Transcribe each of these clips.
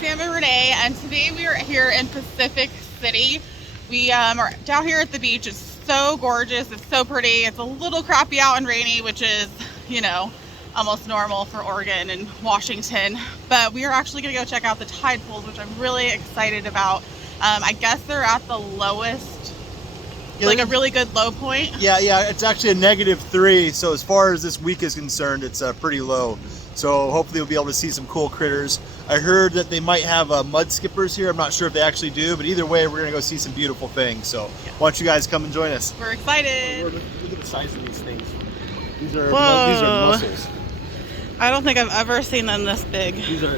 Sam and Renee, and today we are here in Pacific City. We are down here at the beach. It's so gorgeous. It's so pretty. It's a little crappy out and rainy, which is, you know, almost normal for Oregon and Washington. But we are actually going to go check out the tide pools, which I'm really excited about. I guess they're at the lowest, like a really good low point. Yeah, it's actually a -3. So as far as this week is concerned, it's pretty low. So hopefully we'll be able to see some cool critters. I heard that they might have mud skippers here. I'm not sure if they actually do, but either way, we're gonna go see some beautiful things. So why don't you guys come and join us? We're excited. Look at the size of these things. These are mussels. I don't think I've ever seen them this big.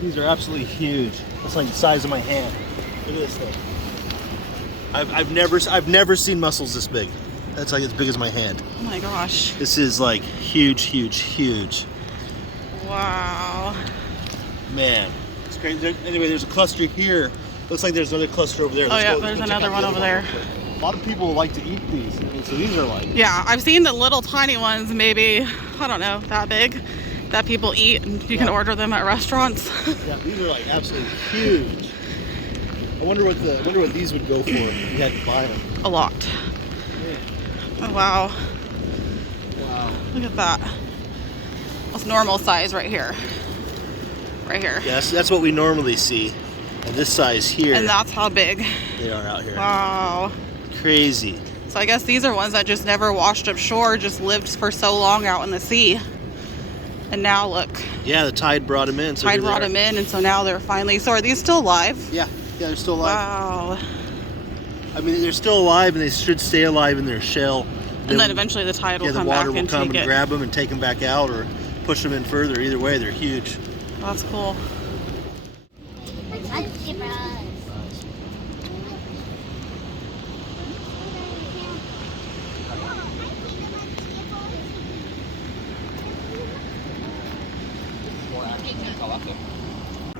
These are absolutely huge. That's like the size of my hand. Look at this thing. I've never seen mussels this big. That's like as big as my hand. Oh my gosh. This is like huge. Wow. Man, it's crazy. Anyway, there's a cluster here. Looks like there's another cluster over there. There's another one over there. A lot of people like to eat these. So these are like... Yeah, I've seen the little tiny ones, maybe, I don't know, that big, that people eat, and you can order them at restaurants. Yeah, these are like absolutely huge. I wonder what these would go for if you had to buy them. A lot. Yeah. Oh, wow. Wow. Look at that. That's normal size right here. Right here. Yes, that's what we normally see. And this size here. And that's how big they are out here. Wow. Crazy. So I guess these are ones that just never washed up shore, just lived for so long out in the sea. And now look. Yeah, the tide brought them in. So tide brought them in, and so now they're finally... So are these still alive? Yeah, they're still alive. Wow. I mean, they're still alive, and they should stay alive in their shell. And then eventually the tide will come back and the water will come and grab them and take them back out, or push them in further. Either way, they're huge. That's cool.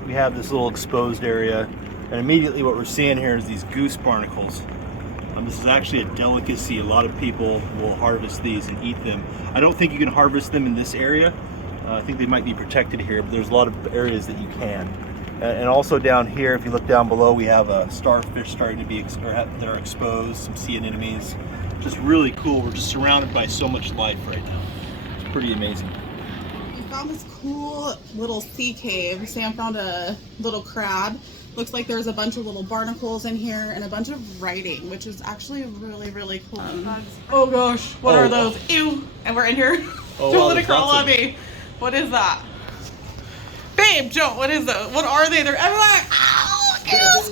We have this little exposed area, and immediately what we're seeing here is these goose barnacles. This is actually a delicacy. A lot of people will harvest these and eat them. I don't think you can harvest them in this area. I think they might be protected here, but there's a lot of areas that you can. And also down here, if you look down below, we have starfish starting to be that are exposed, some sea anemones. Just really cool. We're just surrounded by so much life right now. It's pretty amazing. We found this cool little sea cave. Sam found a little crab. Looks like there's a bunch of little barnacles in here and a bunch of writing, which is actually really cool. Oh gosh, what are those? Ew! And we're in here. Oh, Don't let it crawl on me. What is that? Babe, Joe, what is those? What are they? They're everywhere. Ow! Gross.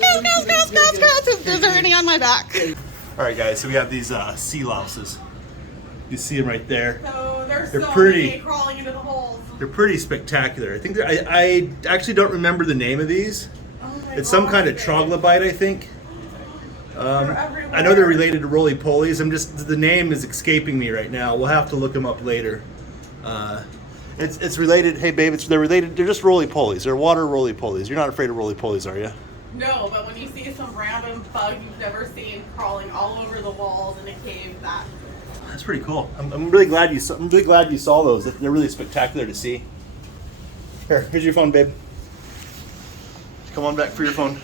Is there any on my back? All right, guys, so we have these sea louses. You see them right there. So they're so pretty many crawling into the holes. They're pretty spectacular. I think I actually don't remember the name of these. It's some kind of troglobite, I think. I know they're related to roly-polies. The name is escaping me right now. We'll have to look them up later. It's related. Hey, babe, they're related. They're just roly-polies. They're water roly-polies. You're not afraid of roly-polies, are you? No, but when you see some random bug you've never seen crawling all over the walls in a cave, that's pretty cool. I'm really glad you saw those. They're really spectacular to see. Here's your phone, babe. Come on back for your phone.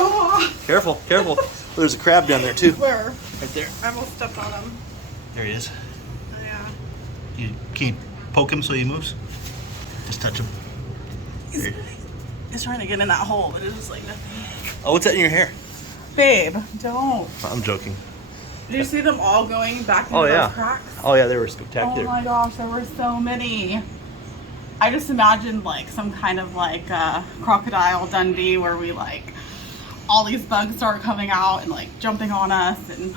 Oh. Careful. Well, there's a crab down there too. Where? Right there. I almost stepped on him. There he is. Oh, Yeah. Can you poke him so he moves? Just touch him. He's trying to get in that hole, but it's just like nothing. Oh, what's that in your hair? Babe, don't. I'm joking. Did you see them all going back into those cracks? Oh yeah, they were spectacular. Oh my gosh, there were so many. I just imagined like some kind of like Crocodile Dundee where we like all these bugs start coming out and like jumping on us and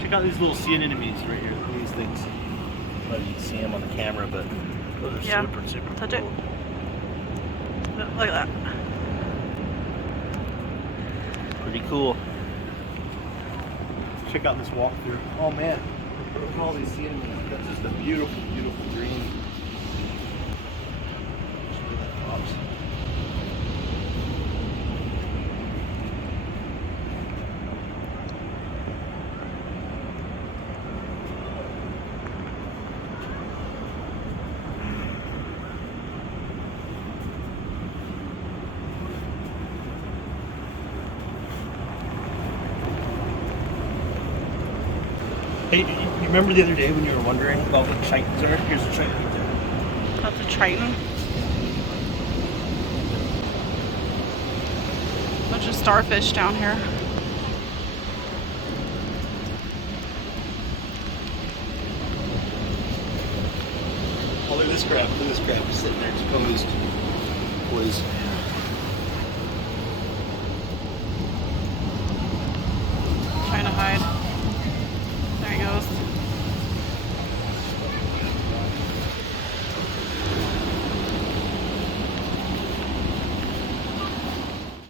check out these little sea anemones right here. Look at these things. I don't know if you can see them on the camera, but those are super touch cool. it. Look at that. Pretty cool. Check out this walkthrough. Oh man, look at all these sea anemones. That's just a beautiful green. Look at that drops. Hey, you remember the other day when you were wondering about what chitons are? Here's a chiton right there. That's a triton. Bunch of starfish down here. Oh, look at this crab. Look at this crab just sitting there exposed. Poised. Trying to hide. There he goes.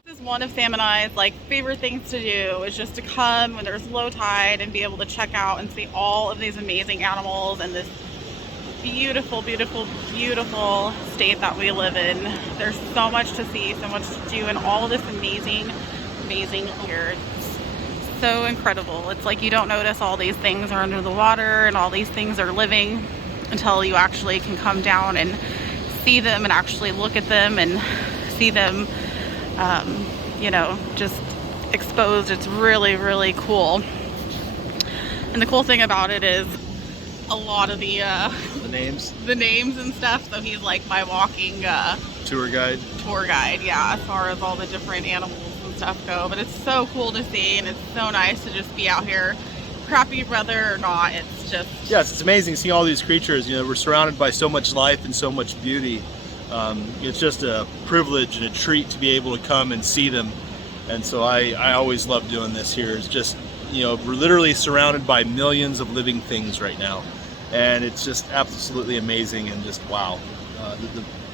This is one of Sam and I's favorite things to do, is just to come when there's low tide and be able to check out and see all of these amazing animals and this beautiful, beautiful, beautiful state that we live in. There's so much to see, so much to do, and all of this amazing, amazing here. It's so incredible. It's like you don't notice all these things are under the water and all these things are living until you actually can come down and see them and actually look at them and see them, you know, just exposed. It's really, really cool. And the cool thing about it is a lot of the names and stuff. So he's like my walking Tour guide. Yeah, as far as all the different animals and stuff go. But it's so cool to see, and it's so nice to just be out here, crappy weather or not. It's just, yes, it's amazing seeing all these creatures. You know, we're surrounded by so much life and so much beauty. It's just a privilege and a treat to be able to come and see them. And so I always love doing this here. It's just, you know, we're literally surrounded by millions of living things right now, and it's just absolutely amazing and just wow.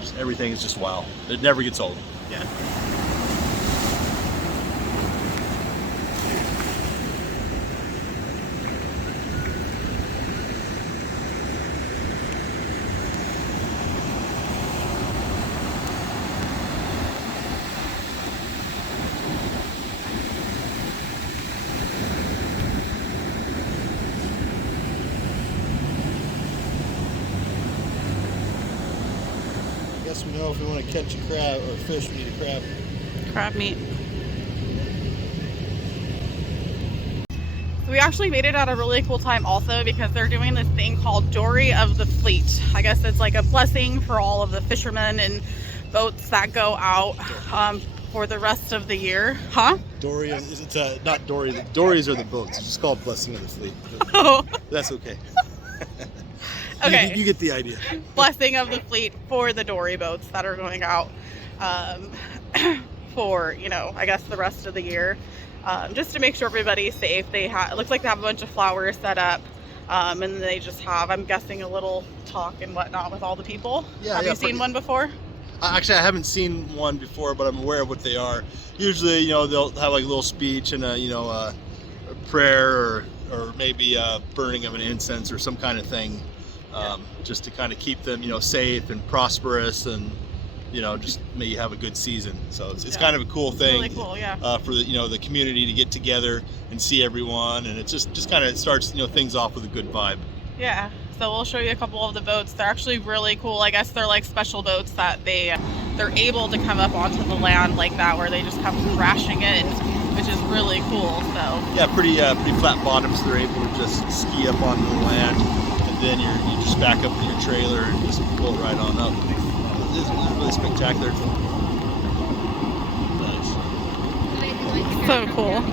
Just everything is just wow. It never gets old. yeah. I guess we know if we want to catch a crab or a fish, we need a crab. Crab meat. So we actually made it at a really cool time also, because they're doing this thing called Dory of the Fleet. I guess it's like a blessing for all of the fishermen and boats that go out for the rest of the year. Huh? Dory, it's not Dory. The Dories are the boats. It's just called Blessing of the Fleet. Oh. That's okay. Okay. You get the idea. Blessing of the Fleet for the Dory boats that are going out for, you know, I guess the rest of the year, just to make sure everybody's safe. It looks like they have a bunch of flowers set up, and they just have, I'm guessing, a little talk and whatnot with all the people. Yeah, have you seen one before? Actually, I haven't seen one before, but I'm aware of what they are. Usually, you know, they'll have like a little speech and a prayer or maybe a burning of an incense or some kind of thing. Just to kind of keep them, you know, safe and prosperous, and you know, just may you have a good season. So it's kind of a cool thing. Really cool, yeah. For the, you know, the community to get together and see everyone, and it just kind of starts, you know, things off with a good vibe. Yeah. So we'll show you a couple of the boats. They're actually really cool. I guess they're like special boats that they're able to come up onto the land like that, where they just come crashing in, which is really cool. So yeah, pretty flat bottoms. They're able to just ski up onto the land. Then you just back up in your trailer and just pull it right on up. It's really spectacular. Nice. So cool.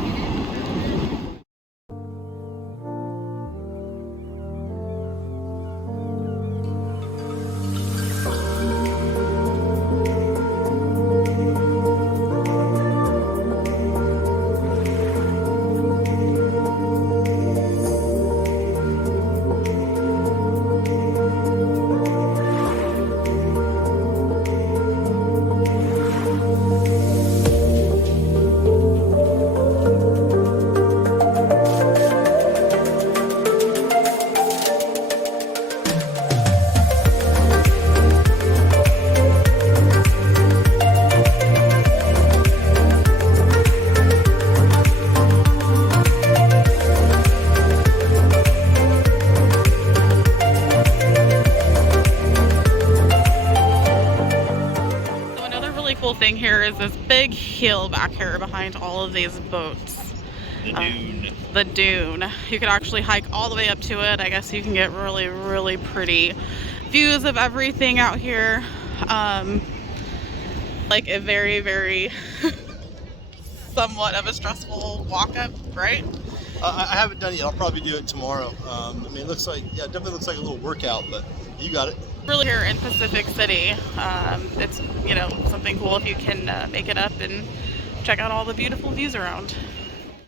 Thing here is this big hill back here behind all of these boats, The dune. The dune. You could actually hike all the way up to it. I guess you can get really, really pretty views of everything out here. Like a very, very somewhat of a stressful walk up, right? I haven't done it yet. I'll probably do it tomorrow. I mean, it looks like, yeah, it definitely looks like a little workout, but you got it. Really here in Pacific City. It's, you know, something cool if you can make it up and check out all the beautiful views around.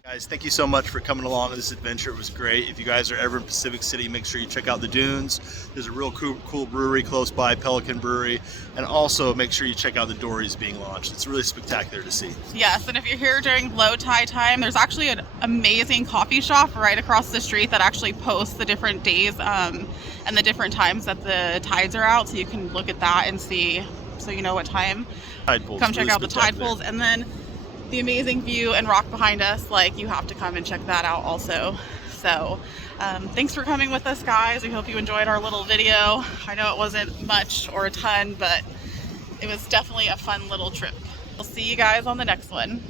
Guys, thank you so much for coming along on this adventure. It was great. If you guys are ever in Pacific City, make sure you check out the dunes. There's a real cool brewery close by, Pelican Brewery. And also make sure you check out the dories being launched. It's really spectacular to see. Yes, and if you're here during low tide time, there's actually an amazing coffee shop right across the street that actually posts the different days and the different times that the tides are out. So you can look at that and see, so you know what time. Tide pools. Come check really out the tide pools. And then the amazing view and rock behind us, like, you have to come and check that out also. So thanks for coming with us, guys. We hope you enjoyed our little video. I know it wasn't much or a ton, but it was definitely a fun little trip. We'll see you guys on the next one.